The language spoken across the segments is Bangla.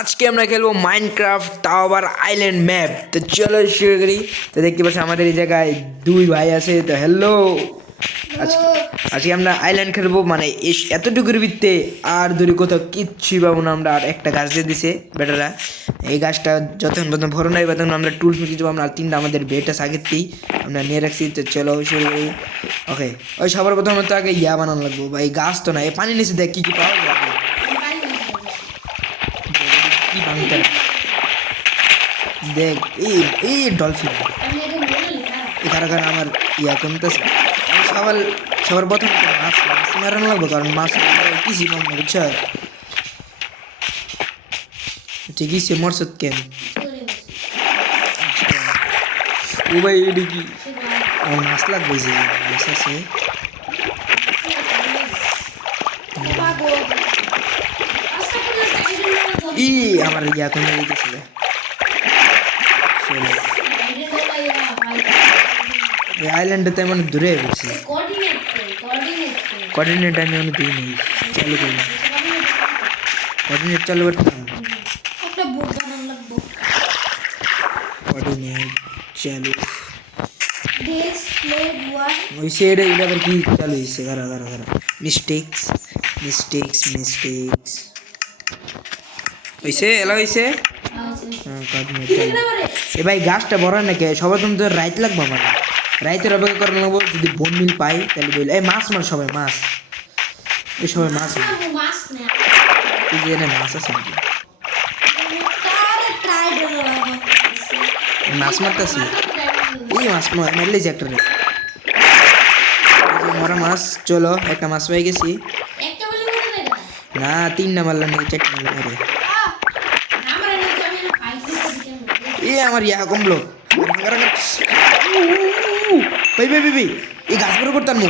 আজকে আমরা খেলবো মাইনক্রাফট তাও আবার আইল্যান্ড ম্যাপ। তো চলো শুরু করি। তো দেখতে পাচ্ছি আমাদের এই জায়গায় দুই ভাই আছে। তো হ্যালো, আজকে আমরা আইল্যান্ড খেলবো, মানে এতটুকুর ভিত্তে আর দূরে কোথাও কিচ্ছুই পাবো না আমরা। আর একটা গাছ দিয়ে দিছে বেটারা, এই গাছটা যতক্ষণ পর্যন্ত ভরো নাই তখন আমরা টুলস কিছু পাবো না। আর তিনটা আমাদের বেট আছে আগেরতেই আমরা নিয়ে রাখছি। তো চলো শুরু করি। ওকে, ওই সবার প্রথমে তো আগে ইয়া বানানো লাগবো। বা এই গাছ তো না, এই পানি নিচে দেখ কি কি পাওয়া যাবে। কি ভাঙতে দেখ, এই ডলফিন এখানে আমার ইয়া কমতেছে। সবার সবার প্রথম মাছ মাছ মারানো লাগবো, কারণ মাছ কিছুই কম না, বুঝছ? ঠিকই সে মরসত কেন ও ভাই, এটা কি আমার মাছ লাগবে? যে মাছ আছে ই আমার ইয়া কমে দিতেছিল। এই আইল্যান্ডে তো এমন দূরে গেছি, কোঅর্ডিনেট আমি অনেক দিই নেই। চালু করি কোঅর্ডিনেট চালু করতাম। কোঅর্ডিনেট চালু ওই সাইডে এটা আবার কি চালু হয়েছে? গারা গারা গারা মিস্টেক্স মিস্টেক্স মিস্টেক্স হয়েছে, এলা হয়েছে। হ্যাঁ, কোঅর্ডিনেট চালু। এ ভাই গাছটা বড় নাকি? সবার তুমি তো রাইত লাগবে আমার, রাইতের অপেক্ষা করে নেবো। যদি বন মিল পাই তাহলে বলি এই মাছ মার, সবাই মাছ, এই সবাই মাছ এই যে এখানে মাছ আছে নাকি? মাছ মারতেছি, এই মাছ মারলে যে একটা মরা মাছ। চলো একটা মাছ পেয়ে গেছি। না, তিনটা মারলাম নাকি চারটা মারলাম? আরে এ আমার ইয়া কমলো। ভাই ভাই ভাই ভাই, এই গাছ বড় করতাম মো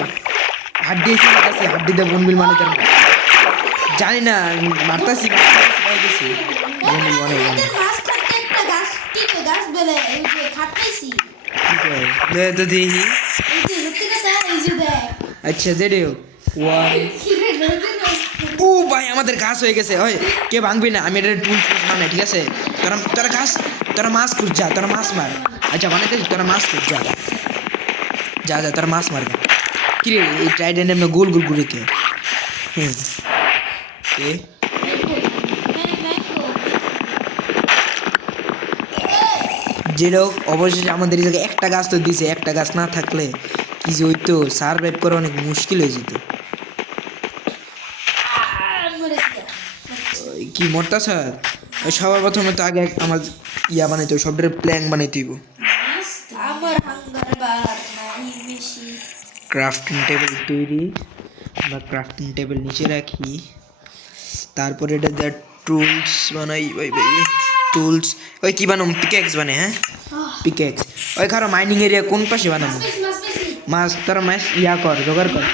হাড্ডি এসে মারতাছি, হাড্ডি দিয়ে বনবিল মানে তার জানি না মারতাছি গেছি বনবিল মানে তো দেখি। আচ্ছা যেটা হোক, ও ভাই আমাদের ঘাস হয়ে গেছে। হয় কে ভাঙবি না, আমি এটা টুল মানে ঠিক আছে। তোরা তোরা ঘাস, তোরা মাছ খুঁজ যা, তোরা মাছ মার। আচ্ছা বানাইতে তোরা মাছ খুঁজ যা, যা যা তোরা মাছ মারবে। কি রে এই ট্রাইডেন্ট এমনি গোল গোল ঘুরে কে? কে যে লোক অবশেষে আমাদের এই জায়গায় একটা গাছ তো দিছে। একটা গাছ না থাকলে কি যে হইতো, সারভাইভ করা অনেক মুশকিল হয়ে যেত। কি মরতা স্যার? সবার প্রথমে তো আগে আমার ইয়া বানাইতে হবে, সবটার প্ল্যান বানাইতে হইব। ক্রাফটিং টেবিল তৈরি, আমরা ক্রাফটিং টেবিল নিচে রাখি। তারপরে এটা দেওয়ার টুলস বানাই। ওই ভাই টুলস, ওই কী বানাবো? পিকেক্স বানাই। হ্যাঁ পিকেক্স। ওই খারো মাইনিং এরিয়া কোন পাশে বানাবো? মাছ তোরা মাছ ইয়া কর, জোগাড় কর।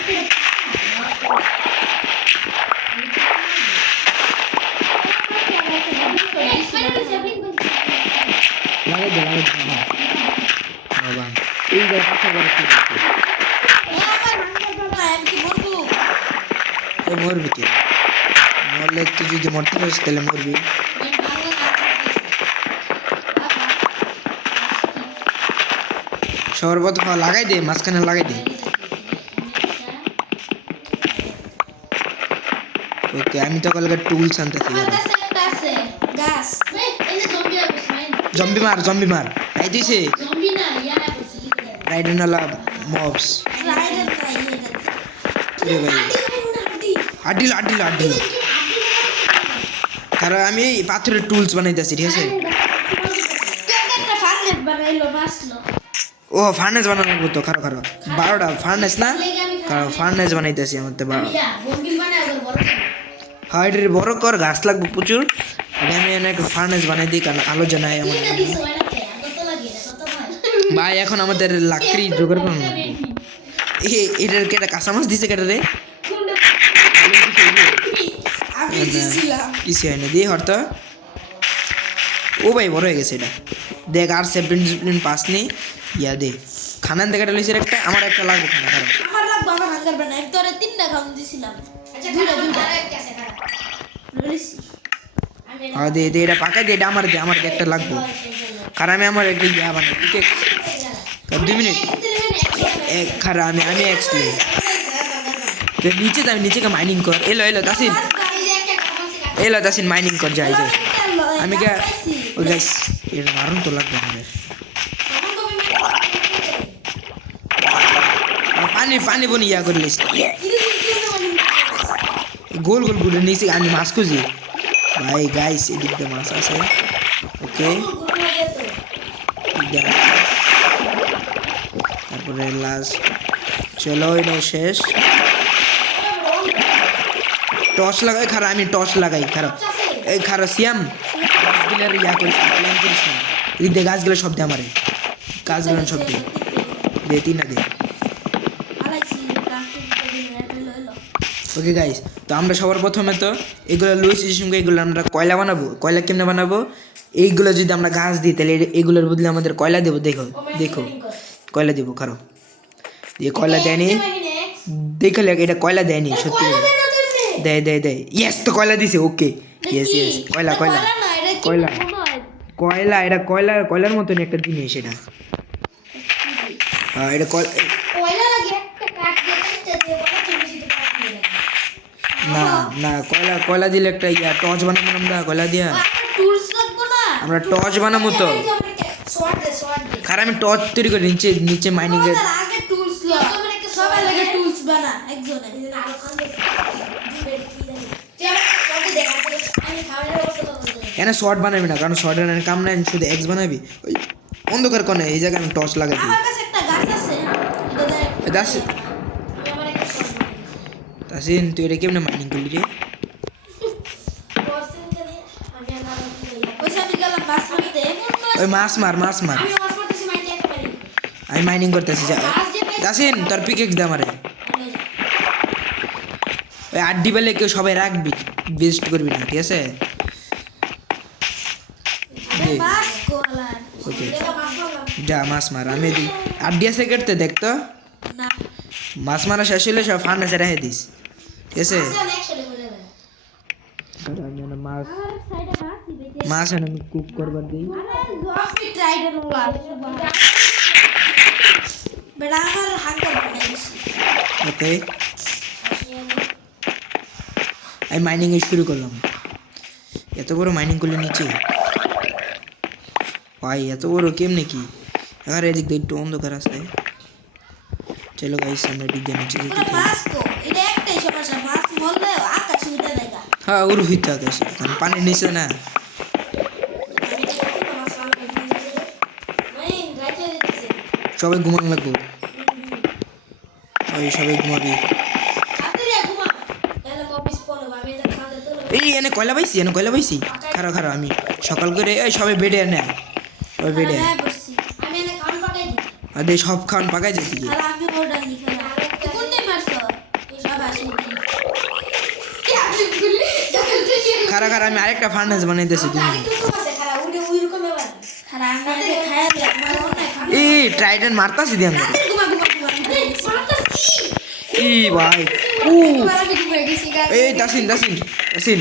লাগাই দে লাগাই দে বাবা, এই পাশে মরবি কে? মরলে তুই যদি মরতে পারিস তাহলে মরবি। সর্বত লাগাই দে, মাঝখানে লাগাই দে। ওকে, আমি তো কালকে টুলস আনতেছি। জম্বি মার, জম্বি মার। এই দিছে রাইডেনালা মবস রে ভাই। আড্ডিল আড্ডিল আড্ডিল, কারণ আমি এই পাথরের টুলস বানাইতেছি, ঠিক আছে? ও ফার্নেস বানানো লাগবে তো, খারো খারো 12টা ফার্নেস না, কারণ ফার্নেস বানাইতেছি আমার তো 12। হ্যাঁ এটা বড় কর, গাছ লাগবে প্রচুর। আমি একটা ফার্নেস বানাই দিই, কারণ আলো জানাই আমার ভাই। এখন আমাদের লাকড়ি জোগাড় করানো লাগবে। এটার কেটা কাঁচা মাছ দিছে কেটে রে? কিছু হয় না দিয়ে হরতো। ও ভাই বড় হয়ে গেছে এটা, দেখ। আর 17 পাস নেই ইয়া দে। খানান দেখাটা লইছে একটা, আমার একটা লাগবে খানা। খারাপ আমার লাগবে, আমার হাঙ্গার বানা। আমি তোরে 3টা খাওন দিছিলাম। আচ্ছা দুইটা দুইটা আছে খারাপ লইছি আমি হ্যাঁ দে দে এটা পাকাই দে, এটা আমার দে, আমার দে, একটা লাগবো। কারণ আমি আমার একটা ইয়া বানাই, ঠিক আছে? 2 মিনিট খারা আমি এক্সপ্লে নিচে যাবি, নিচে মাইনিং কর। এলো এলো তাসিন, এলো তাসিন মাইনিং কর, যাই যাই। আমি কে ও গাইস এর মারুন তো লাগবে আমাদের। পানি পানি বনি ইয়া করে লিস, গোল গোল গোল নিচে আমি মাছ খুঁজি ভাই। গাইস এদিক দিয়ে মাছ আছে, ওকে। তারপরে লাস্ট চলো এটা শেষ। টর্চ লাগাই খারা, আমি টর্চ লাগাই খারাপ। এই খারা সিয়াম গাছগুলোর ইয়া করিস না, প্ল্যান করিস না। এদিক দিয়ে গাছগুলো সব দে আমারে, গাছগুলো সব দে, দে তিন দে। ওকে গাইস, তো আমরা সবার প্রথমে তো এগুলো লুইস সঙ্গে এগুলো আমরা কয়লা বানাবো। কয়লা কেমনে বানাবো? এইগুলো যদি আমরা গাছ দিই তাহলে এগুলোর বদলে আমাদের কয়লা দেবো। দেখো দেখো কয়লা দেবো, কারো দিয়ে কয়লা দেয়নি, দেখো এটা কয়লা দেয়নি সত্যি, দেয় দেয় দেয়। ইয়েস তো কয়লা দিছে, ওকে ইয়েস ইয়েস। কয়লা কয়লা কয়লা কয়লা, এটা কয়লা কয়লার মতন একটা জিনিস এটা। হ্যাঁ এটা না না কয়লা কয়লা দিলে একটা ইয়া টর্চ বানাবো আমরা কয়লা দিয়া। আমরা টর্চ বানাবো তো, কারণ আমি টর্চ তৈরি করি নিচে নিচে মাইনিং এর। এখানে শর্ট বানাবি না, কারণ শর্টের কাম নাই, শুধু এক্স বানাবি। ওই অন্ধকার কোণে এই জায়গায় আমি টর্চ লাগাই দিই। তাসিন তুই এটা কেমনে মাইনিং করলি রে? ওই মাছ মার মাছ মার, আমি মাইনিং করতেছি। তাসিন তোর পিকেক্স দে আমারে। ওই আড্ডি বেলে কেউ সবাই রাখবি, বেস্ট করবি না, ঠিক আছে? ওকে যা মাছ মার, আমি আড্ডি আছে কেটতে দেখতো। মাছ মারা শেষ হলে সব ফার্মেসে রেখে দিস, ঠিক আছে? মাছ মাছ আমি কুক করবার দিই। ওকে আমি মাইনিং শুরু করলাম। এত বড় মাইনিং করলে নিচে ভাই, এত বড় কেমনে কি? এবার এদিক দিয়ে একটু অন্ধকার আছে। চলো গাইস আমরা এদিক দিয়ে নিচে যেতে থাকি। হ্যাঁ ওর ভিতরে আকাশে, কারণ পানির নিচে না। সবাই ঘুমানো লাগবো, ওই সবাই ঘুমাবি। এই এনে কয়লা পাইছি, এনে কয়লা পাইছি। খারাপ খারাপ আমি সকাল করে এই সবাই বেডে এনে, ওই বেডে আরে সব খান পাকাই যেতে গিয়ে। খারা খারা আমি আরেকটা ফার্নেস বানাইতেছি। এই ট্রাইডেন্ট মারতাছি দিয়ে আমি। এই ভাই এই তাসিন তাসিন তাসিন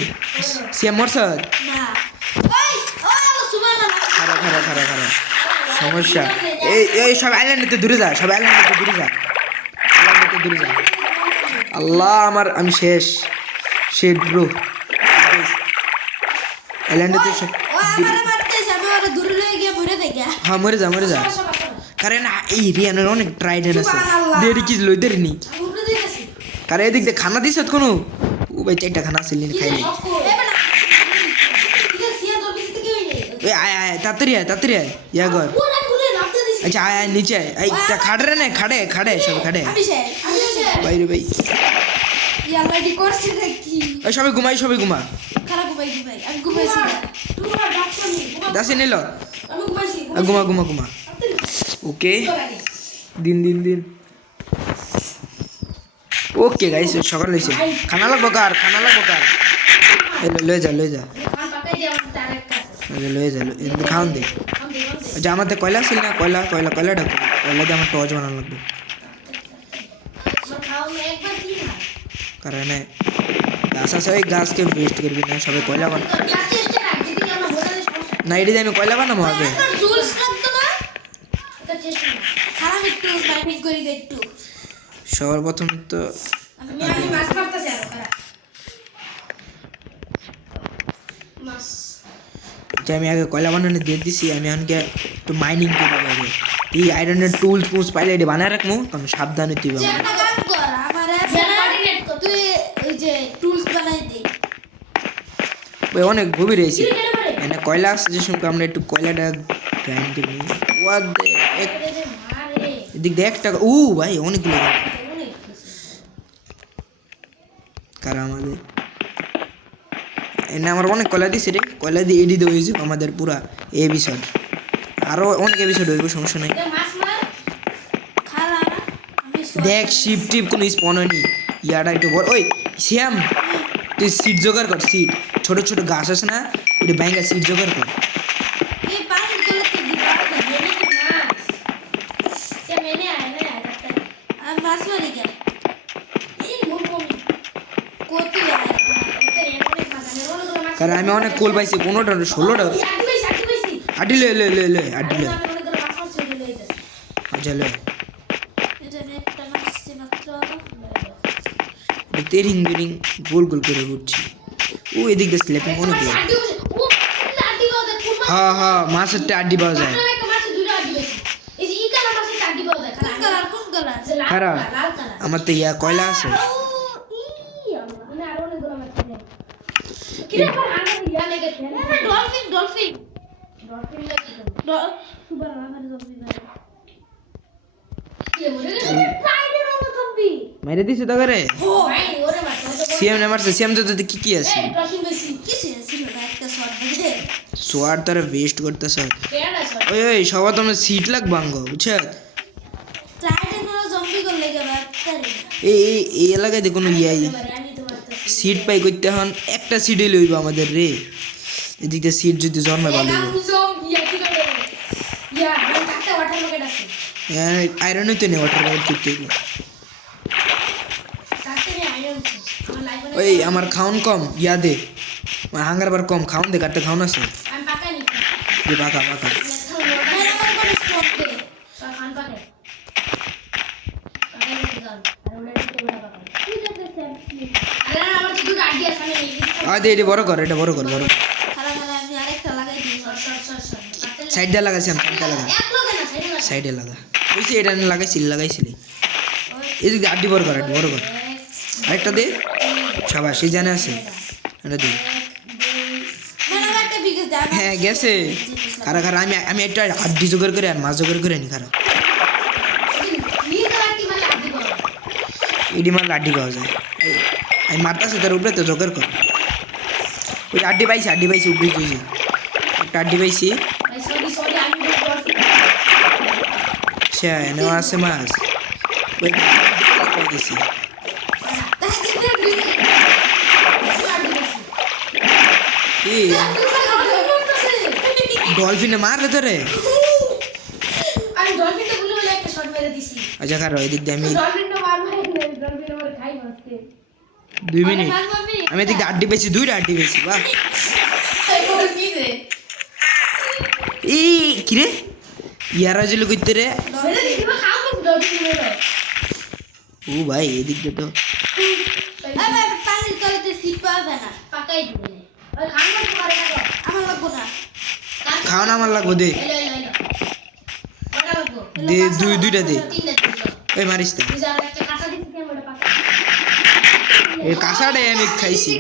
সিএম মরসাদ। খারা খারা খারা খারা সমস্যা। এই এই সব আইল্যান্ডেতে দূরে যা, সব আইল্যান্ডেতে দূরে যা, আইল্যান্ডেতে দূরে যা। আল্লাহ আমার আমি শেষ শেড ব্রো। আইল্যান্ডেতে সব হ্যাঁ মরে যা মরে যা। কারণ এই রিয়ানের অনেক ট্রাইডেন আছে, দেরি কি লই দেরি নি। কারণ এদিক দিয়ে খানা দিছ কোনো, ও ভাই 4টা খানা আসলে খাইলি। এই আয় আয় তাড়াতাড়ি আয় তাড়াতাড়ি আয় ইয়া কর। আচ্ছা আয় আয় নিচে আয়, এই খাড়ে রে না খাড়ে খাড়ে সব খাড়ে বাইরে ভাই। এই সবাই ঘুমাই সবাই ঘুমা। দাসি নিল ঘুমা ঘুমা ঘুমা। ওকে দিন দিন দিন। ওকে গাইস সকাল হয়েছে, খানা লাগবো কার, খানা লাগবো কার। লয়ে যা লয়ে যা লয়ে যা খাওয়ান দে। আচ্ছা আমার তো কয়লা ছিল না, কয়লা কয়লা কয়লা ডাকবো, কয়লা দিয়ে আমার টর্চ বানানো লাগবে। কারণ গাছ আছে, ওই গাছকে ওয়েস্ট করবি না, সবাই কয়লা বানা। না এটা দিয়ে আমি কয়লা বানাবো আগে এখন টুলস লাগতো না এটা চেষ্টা না খারাপ একটু মাইনিং করি দে একটু সবার প্রথম তো আমি মাছ মারতেছি আর খারাপ মাছ যে আমি আগে কয়লা বানানো দিয়ে দিছি আমি আনকে একটু মাইনিং করে আগে এই আয়রনের টুলস ফুলস পাইলে এটা বানায় রাখবো তখন সাবধানে তুই যে একটা কাম কর আমার আছে না তুই ওই যে টুলস বানাই দে ওই অনেক গভীর হয়েছে কি কেন পারে মানে কয়লা আসছে যে শুনকে আমরা একটু কয়লাটা গ্রাইন্ড করে নিই ওয়াদ মারে এদিক দিয়ে একটা ভাই অনেকগুলো অনেক কারা আমাদের এনে আমার অনেক কয়লা দিছে রে কয়লা দিয়ে এডিট হয়েছে আমাদের পুরা এপিসোড আরও অনেক এপিসোড হইব সমস্যা নেই মাছ মার খালা আমি দেখ শিপ টিপ কোনো স্পন হয়নি ইয়াটা একটু বড় ওই শ্যাম তুই সিট জোগাড় কর সিট ছোট ছোট গাছ আছে না ওটা ব্যাঙ্গা সিট জোগাড় কর এই পানি তোলে তো দিবা মেনে কি মাছ সে মেনে আয় না আমি মাছ মারি কে এই মোর মমি কত আয় এটা এখানে খাজানে রোল মাছ কারণ আমি অনেক কোল পাইছি 15টা 16টা আটি আডি লে লে লে লে আডি লে আমি অনেক মাছ মাছ চলে যাইতাছে আচ্ছা লে এটা একটা মাছ মাত্র তেরিং বেরিং গোল গোল করে ঘুরছি ও এদিক দিয়ে স্ল্যাপিং অনেক লোক হ্যাঁ হ্যাঁ মাছের আড্ডি পাওয়া যায় কোন কালার খারাপ আমার তো ইয়া কয়লা আছে ডলফিন ডলফিন সুপার আমার ডলফিন মাইরে দিছে তো করে ও ভাই ওরে মাছ সিএম নে মারছে সিএম তো কি কি আছে ডলফিন বেশি কি ছিল না একটা শট দিয়ে সোয়ার তারা ওয়েস্ট করতেছে কেডা শট ওই ওই সবার তোমার সিট লাগ ভাঙ্গো বুঝছ ট্রাইডেন ওরা জম্বি করলে গেল আত্তারে এই এলাকায় দেখুন ইয়াই আমি তো মারতেছি সিট পাই করতে হন একটা সিটে লইব আমাদের রে এদিকে সিট যদি জন্মে ভালো হইব আয়রনই তো নেই ওয়াটার রাইড করতে হইব। ওই আমার খাউন কম ইয়া দে আমার হাঙ্গার বার কম খাউন দে কাটতে খাউন আছে যে পাকা পাকা দে এটা বড় কর এটা বড় কর বড় সাইড দিয়ে লাগাইছি আমি সাইডটা লাগা সাইডে লাগা বুঝছি এটা লাগাইছিলি এদিকে আড্ডি বড় কর আড্ডি বড় কর আরেকটা দে সবাই সেই জানে আছে এটা দে হ্যাঁ গেছে খারা খারা আমি একটা আড্ডি জোগাড় করে আর মাছ জোগাড় করে নি খারা ইডি মারলে আড্ডি পাওয়া যায় আমি মারতাছি তার উপরে তো জোগাড় কর ওই আড্ডি পাইছি উপরে তুই একটা আড্ডি পাইছি আচ্ছা এনেও আছে মাছ ওই দিছি কি ডলফিনে মারলে তো রে আমি ডলফিনটা বলে বলে একটা শট মেরে দিছি আচ্ছা খারো এদিক দিয়ে আমি ডলফিনটা মারবো ডলফিন আমার খাই মারতে 2 মিনিট আমি এদিক দিয়ে আড্ডি পেয়েছি 2টা আড্ডি পেয়েছি বাহ কি রে এই কি রে ইয়ারা জিলু কইতে রে মেরে দিবা খাও কিন্তু ডলফিন মেরে ও ভাই এদিক দিয়ে তো আবে পানির তলাতে সিট পাওয়া যায় না পাকাই দিবে ওই খান করতে পারে না আমার লাগবো না খাও না আমার লাগবো দে এলো ওটা লাগবো দে দুইটা দে তিনটা ওই মারিস না বুঝা একটা কাঁচা দিতে কেন ওটা পাকা এই কাঁচাটাই আমি খাইছি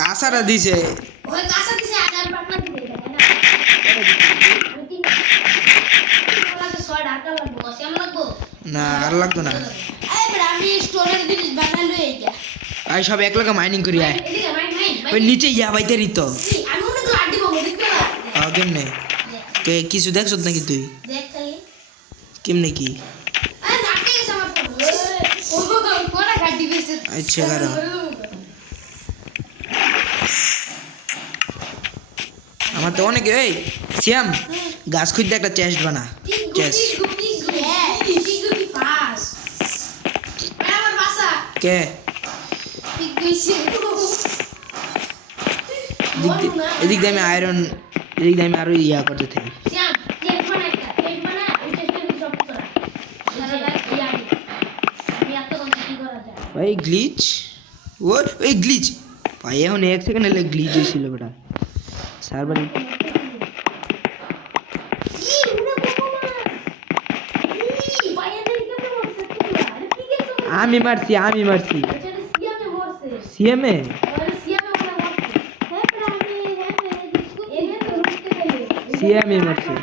কাঁচাটা দিছে ওই কাঁচা দিছে আর পাটনা দিতে এটা আমি তিন লাগবে 6 টাকা লাগবো কসম লাগবো না আর লাগতো না আরে আমি স্টোরের জিনিস বানালো এইটা আই সব এক লগে মাইনিং করি আয় এদিকে মাই ওই নিচে ইয়া বাইতে রিত আমি মনে করি আড্ডি বলবো দেখবে কেমনে কে কিছু দেখছ নাকি তুই দেখ তাহলে কেমনে কি আরে নাটকে গেছে আমার ফোন ও কোনা গাড়ি বেসে আচ্ছা কারণ আমার তো অনেক এই শ্যাম গাছ খুঁজতে একটা চেস্ট বানা চেস্ট কে এদিক দিয়ে আমি আয়রন, এদিক দিয়ে আমি আরো ইয়া করতে থাকি। ভাই গ্লিচ, ওই গ্লিচ ভাই এখন 1 সেকেন্ড হলে গ্লিচ হয়েছিল বেটা সার্ভার। আমি মারছি সিএমএ। সিএমএ মারছে,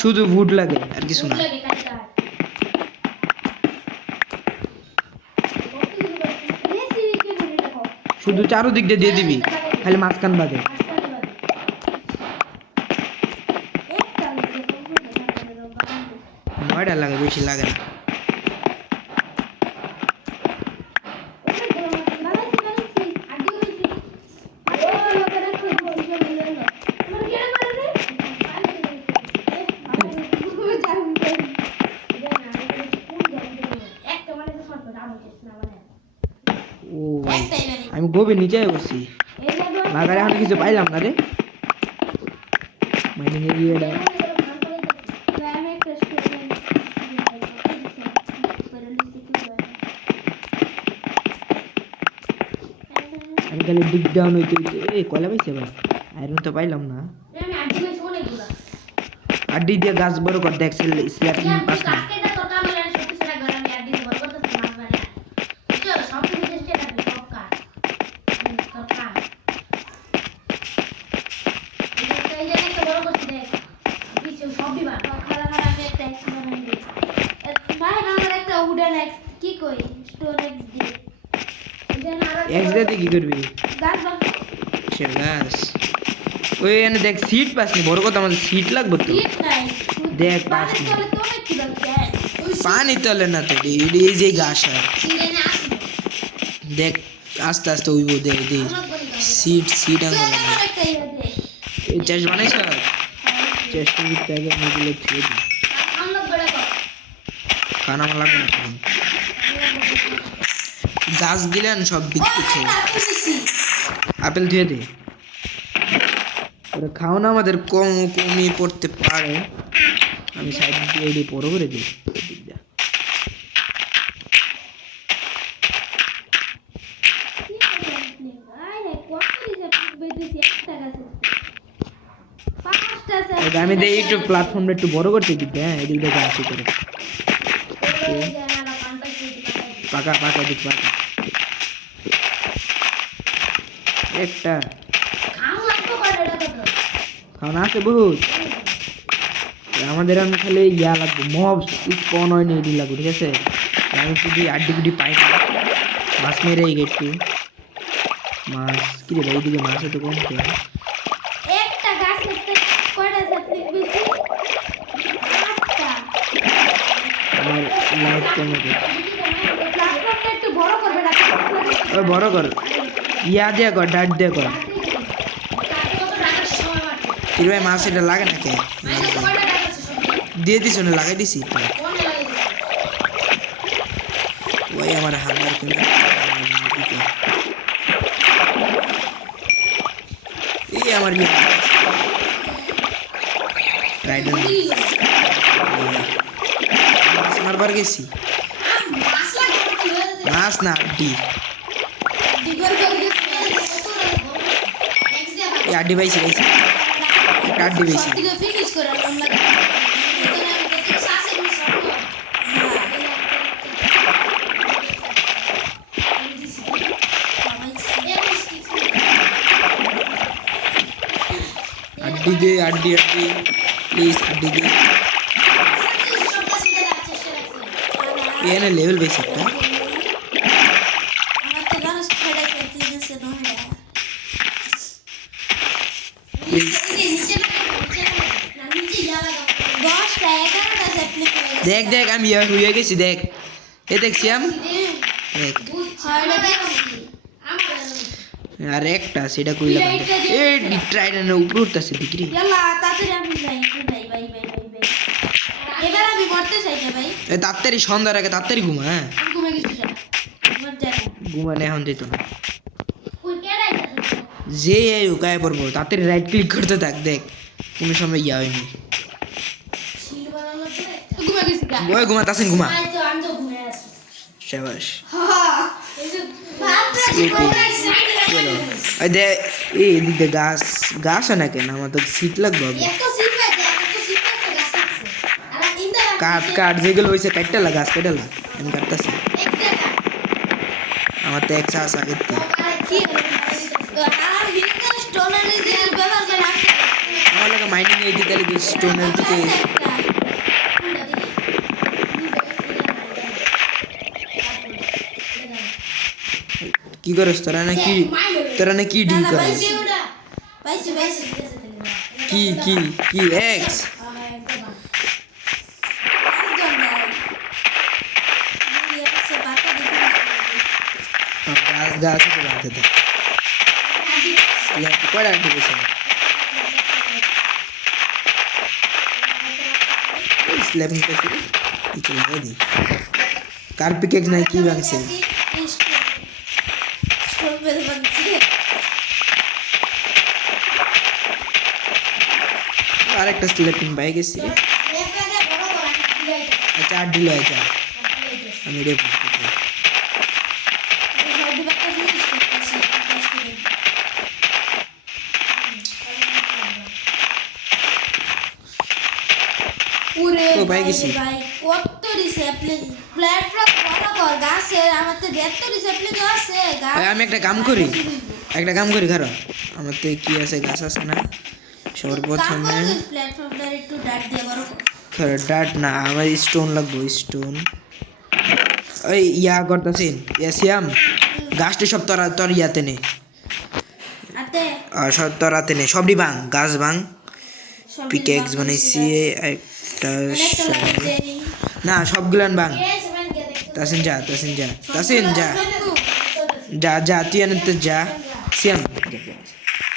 শুধু ভুট লাগে আর কিছু না। শুধু চারোদিক দিয়ে দিবি, খালি মাঝখান বাদে। নয়টা লাগে, বেশি লাগে না। ও ভাই আমি গভীর নিচে বসছি, বাগারে এখন কিছু পাইলাম না রে। মাইনিং এরিয়াটা আমি খালি ডিপ ডাউন হইতে এই কয়লা পাইছে ভাই, আয়রন তো পাইলাম না। আড্ডি দিয়ে গাছ বড় কর দেখ, স্ল্যাব পাস না। এক্সট্রাতে কি করবি? সে গাছ ওই এনে দেখ সিট পাসনি, বড় কথা আমাদের সিট লাগবে তো। দেখ পাসনি, পানি তলে না তো এই যে গাছ আর দেখ আস্তে আস্তে উইব। দেখ দেখ সিট আনতে এই চেস্ট বানাইছ, চেস্টের ভিতরে আগে এগুলো থুয়ে দিই, কারণ আমার লাগবে না তখন। গাছ দিলেন সব বিকতে, আপেল ধুয়ে দে। ওরা খাওয়ানো আমাদের কমই পড়তে পারে। আমি সাইড দিয়ে এটি বড় করে দিই। আমি দেখি একটু প্ল্যাটফর্মটা একটু বড় করতে দিতে। হ্যাঁ এদিক দেখে আসি করে পাকা পাকা দিক পাকা একটা খাওয়ানো আছে বহুত। আমাদের আমি খালি ইয়া লাগবে, মব স্পন হয় না এটি লাগবে, ঠিক আছে। আমি শুধু আড্ডি গুডি পাই না, মাছ মেরে একটু মাছ কি রে এইদিকে মাছ একটু কম খেয়ে আমার লাইফ কমে গেছে। ওই বড় কর, ইয়া দিয়ে কর, ডাট দিয়ে কর। কি ভাই মাছ এটা লাগে না কে? দিয়ে দিস না, লাগাই দিছি। ওই আমার হামার কোন এই আমার কি রাইডার মাছ মারবার গেছি, মাছ না আড্ডি, এই আড্ডি পাইছি পাইছি, একটা আড্ডি পাইছি। আড্ডি দে, আড্ডি আড্ডি প্লিজ আড্ডি দে। এনে লেভেল বেশি একটা দেখ দেখ আমি হয়ে গেছি দেখ, এ দেখছি আমি দেখ আর একটা সেটা কইলাম এই ট্রাইডেনের উপর উঠতেছে ডিগ্রি। তাড়াতাড়ি সন্ধ্যার আগে তাড়াতাড়ি ঘুমা। হ্যাঁ ঘুমানে এখন যেত না। যে এই উকায় পড়বো তাড়াতাড়ি রাইট ক্লিক করতে থাক দেখ কোনো সময় ইয়া হয়নি শিল বানানোর পরে ঘুমা গেছি গা ওই ঘুমাতাছেন ঘুমা আই তো আমি তো ঘুমে আছি শাবাশ হ্যাঁ এই যে ভাবটা কি বলতে চলো ওই দে এই এদিক দিয়ে গাছ হয় না কেন আমার তো শীত লাগবে আগে। এত সিট পাইতে এত সিট পাইতে গাছ আছে আর ইন্দা কাট যেগুলো হয়েছে কাটটা গাছ কাটালা আমি কাটতেছি এক জায়গা আমার তো একশো আছে আগের থেকে কি আর বিজনেস স্টোনের যে ব্যবহার করে রাখছে আমার লাগে মাইনিং এই দিকে তাহলে স্টোনের দিকে কি করস তোরা না কি ডিল করস কি এক্স গাছ তো বাঁধতে থাক কয়টা ঢুকেছে স্ল্যাপিং করছি কিছু লাগে দি কার পিকেক্স নাই কি ভাঙছে আরেকটা স্ল্যাপিং বাই গেছি আচ্ছা আর দিল আচ্ছা আমি রে ও ভাই গেছি কত ডিসিপ্লিন প্ল্যাটফর্ম বড় কর গাছে আমার তো এত ডিসিপ্লিন আছে গাছ আমি একটা কাম করি ঘর আমার তো কি আছে গাছ আছে না সর্বপ্রথমে প্ল্যাটফর্মটা একটু ডাট দিয়ে বড় কর ডাট না আমার স্টোন লাগবে স্টোন ওই ইয়া করতেছেন ইয়াসিয়াম গাছটি সব তোর ইয়াতে নে আতে সব তোরাতে নে সবই ভাঙ গাছ ভাঙ পিকেক্স বানাইছি একটা না সবগুলান ভাঙ তাসিন যা তুই আনতে যা সিয়াম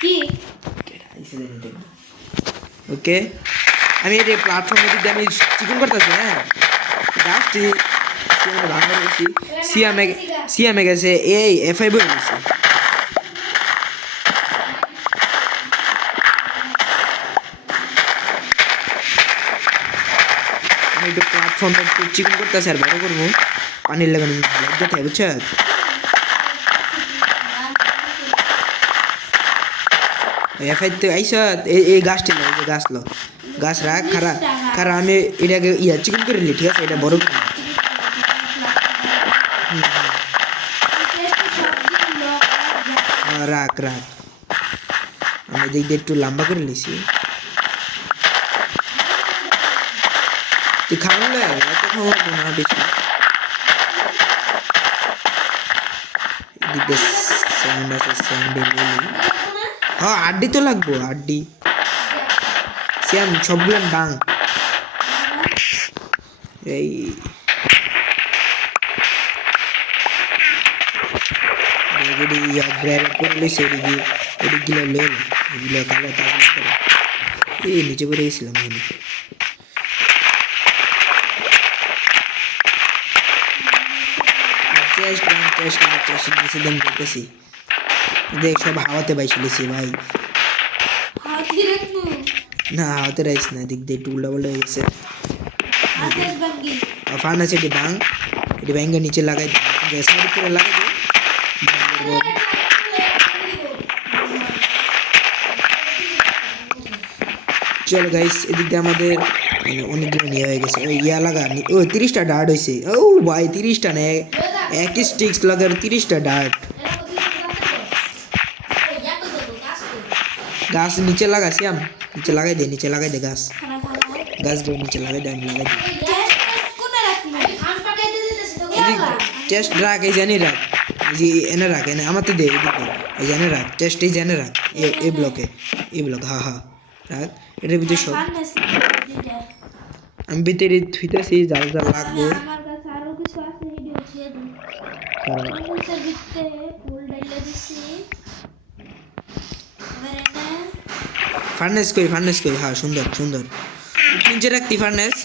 কি ওকে আমি এই প্ল্যাটফর্মে যদি আমি চিকেন করতেছি হ্যাঁ গাছটি ভাঙা গেছি সিয়ামে গেছে এই এফআই বলে গেছে আমি একটু প্ল্যাটফর্মে একটু চিকেন করতেছি আর বড় করবো পানির লাগানো লজ্জা থাকে বুঝছো এফআই তো আইসত এই গাছটি লো এই গাছ লো গাছ রাখ খারা আমি এটাকে ইয়া চিকেন করে নিই ঠিক আছে এটা বড় করে রাখ আমি দিক দিয়ে একটু লম্বা করে নিছি তুই খাওয়ালে এত খাওয়াবো না বেশি এদিক দিয়ে স্যান্ড আছে স্যান্ডে বলি হ্যাঁ আড্ডি তো লাগবো আড্ডি শ্যাম সবগুলো বাং এই নিচে পড়ে গেছিলাম আমি দেখ সব হাওয়াতে বাইছিলিছি ভাই না হাওয়াতে রাইস না দিক দিয়ে একটু উল্টা পাল্টা হয়ে গেছে ফান আছে এটি ভাঙ এটি ব্যাঙ্গের নিচে লাগাই দিই গ্যাসের ভিতরে লাগাই দিই চলো গাইস এদিক দিয়ে আমাদের মানে অনেকগুলো নিয়ে হয়ে গেছে ওই ইয়া লাগা ও 30টা ডার্ট হয়েছে ও ভাই 30টা না একই স্টিক্স লাগার 30টা ডার্ট গাছ নিচে লাগা শ্যাম নিচে লাগাই দে গাছ দিয়ে নিচে লাগাই দে আমি লাগাই দিই চেস্ট রাখ এই জানি রাখ যে এনে রাখ এনে আমার তো দে এদিকে এই জানে রাখ চেস্ট এই জানে রাখ এই ব্লকে হ্যাঁ রাখ এটার ভিতরে সব আমি ভিতরে থুইতেছি জাল লাগবো আমার কাছে আরো কিছু আছে ভিডিও ছেড়ে দিই ফুলের ভিতরে ফুল ডাইলা দিছি ফার্নেস কই হ্যাঁ সুন্দর নিচে রাখতি ফার্নেস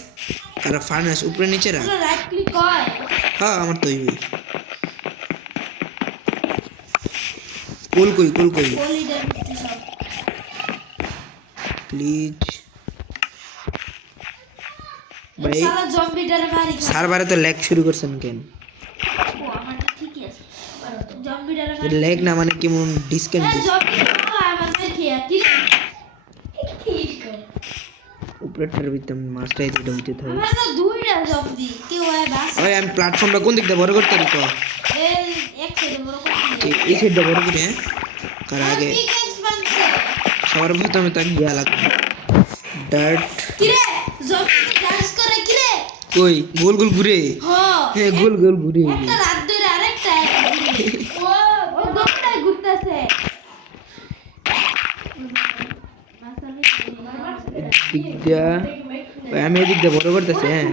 কারণ ফার্নেস উপরে নিচে রাখ রাইট ক্লিক কর হ্যাঁ আমার তো হইবই কোল কই কোলিডার প্লিজ ভাই সালা জম্বিটারে মারি সার্ভারে তো ল্যাগ শুরু করছেন কেন ও আমার তো ঠিকই আছে জম্বিটারে মারি ল্যাগ না মানে কেমন ডিসকানেক্ট জম্বি আমাদের কি উপরেরটার ভিতরে মাছটাই যেটা হইতে থাকে আমার তো দুইটা জম্বি কেউ আয় বাস ওই আমি প্ল্যাটফর্মটা কোন দিক দিয়ে বড় করতে পারি তো এই এক সাইডে বড় করে এই সাইডটা বড় করে হ্যাঁ কার আগে পিকেন্স বানছে সবার প্রথমে তার গিয়া লাগবে ডার্ট কিরে জম্বি ডান্স করে কিরে কই গোল গোল ঘুরে হ্যাঁ গোল গোল ঘুরে একটা রাত ধরে আরেকটা ও গোটায় ঘুরতেছে দিক দিয়া ওই আমি এদিক দিয়ে বড় করতেছি হ্যাঁ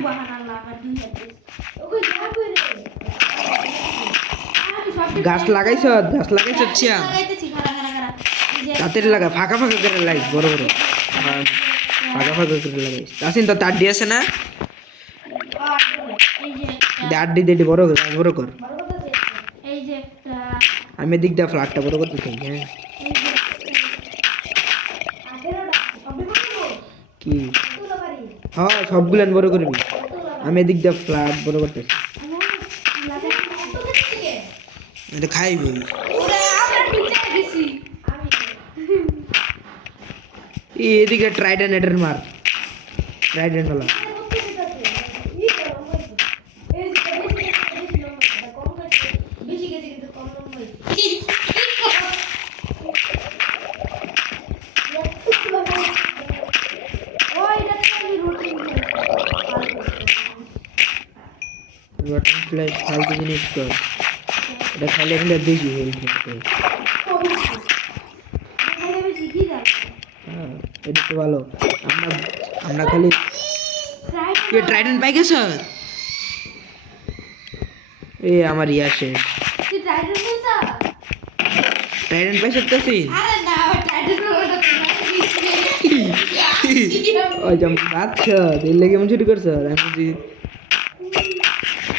গাছ লাগাইছ ছিয়া তাড়াতাড়ি লাগা ফাঁকা ফাঁকা করে লাগাইস বড় বড় ফাঁকা ফাঁকা করে লাগাইস আসিন তো তার দিয়ে আছে না আড্ডি দেডি বড় কর গাছ বড় কর এই যে একটা আমি এদিক দিয়ে ফ্ল্যাটটা বড় করতে থাকি হ্যাঁ কি হ্যাঁ সবগুলো বড় করবি আমি এদিক দিয়ে ফ্ল্যাট বড় করতেছি এটা খাইবি ওরে আমরা নিচে গেছি এদিকে ট্রাইডেন্ট এটার মার ট্রাইডেন্ট হলো বটন ফ্ল্যাশ ফালতু জিনিস কর এটা খাইলে এখানে বেশি হেল্প করতে হ্যাঁ এটা তো ভালো আমরা আমরা খালি ট্রাইডেন্ট পাই গেছ এ আমার ইয়া শেষ ট্রাইডেন্ট পাই सकतेছি ওই জম আচ্ছা দিল লাগে মন ছুটি করছ আমি বুঝি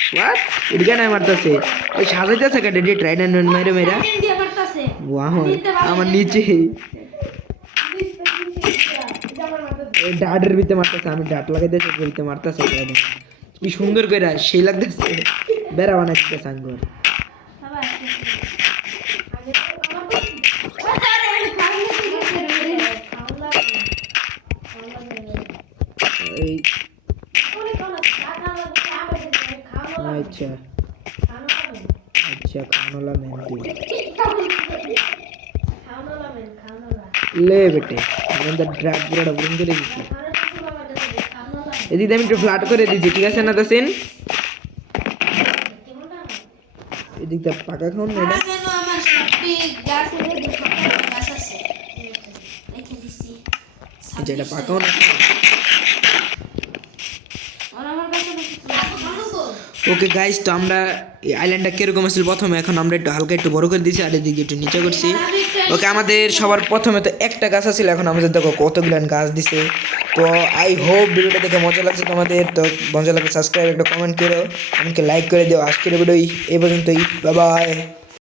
হোয়াট এটা না মারতাছে ওই সাজাইতেছে কেটে ডি ট্রাইডেন্ট মেরে মেরা ওয়াও আমার নিচে এই ডাটের ভিতরে মারতেছে আমি ডাট লাগাই দিয়েছি ভিতরে মারতেছে কি সুন্দর করে সেই লাগতেছে বেড়া বানাইতে সাঙ্গর এই আচ্ছা আচ্ছা খানোলা মেহেন্দি ले बेटे আমি তো ড্রাগ পুরো ডাবলিং করে দিচ্ছি এদিকে আমি একটু ফ্ল্যাট করে দিচ্ছি ঠিক আছে না তো সেন এদিকটা পাকা খাওন না এটা আমার সবটি গাছ গাছ আছে রেখে দিছি যেটা পাকাও না ওকে গাইস তো আমরা এই আইল্যান্ডটা কিরকম ছিল প্রথমে এখন আমরা একটু হালকা একটু বড় করে দিয়েছি আর এদিকে একটু নিচে করছি ওকে আমাদের সবার প্রথমে তো একটা গাছ ছিল এখন আমাদের দেখো কতগুলো গাছ দিছে তো আই হোপ ভিডিওটা দেখে মজা লাগছে তোমাদের তো মজা লাগলে সাবস্ক্রাইব একটা কমেন্ট করো আমাকে লাইক করে দিও আজকের ভিডিও এই পর্যন্তই বাই বাই